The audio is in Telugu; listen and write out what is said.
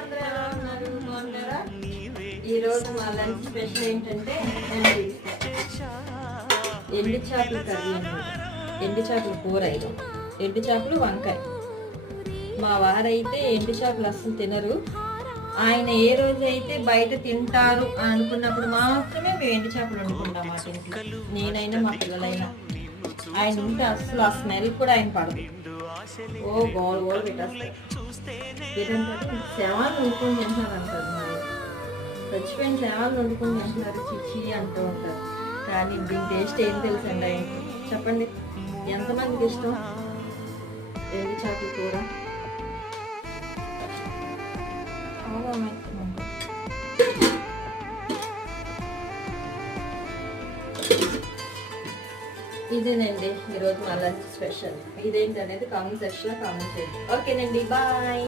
అందరూ ఎలా ఉన్నారు? బాగున్నారా? ఈరోజు మా లంచ్ స్పెషల్ ఏంటంటే ఎండు చేపల కర్రీ అన్నమాట. ఎండు చేపల కూర ఇది. ఎండు చేపలు వంకాయ. మా వారైతే ఎండు చేపలు అస్సలు తినరు. ఆయన ఏ రోజు అయితే బయట తింటారు అని అనుకున్నప్పుడు మాత్రమే మేము ఎండు చేపలు వండుకుంటాం మా ఇంట్లో. నేనైనా మా పిల్లలైనా. ఆయన ఉంటే అస్సలు ఆ స్మెల్ కూడా ఆయన పడదు. ఓ గోల్ గోల్ పెట్టేస్తారు. ఏంటంటే శవాలు వండుకొని తింటున్నారు అంటారు. మా చచ్చిపోయిన శవాలు వండుకొని తింటున్నారు చిచ్చి అంటూ ఉంటారు. కానీ దీని టేస్ట్ ఏం తెలుసండి ఆయనకి? చెప్పండి, ఎంతమందికి ఇష్టం ఎండు చేపల కూర? ఇదేనండి ఈరోజు మా లంచ్ స్పెషల్. ఇదేంటి అనేది కామెంట్ సెక్షన్లో కామెంట్ చేయండి. ఓకేనండి, బాయ్.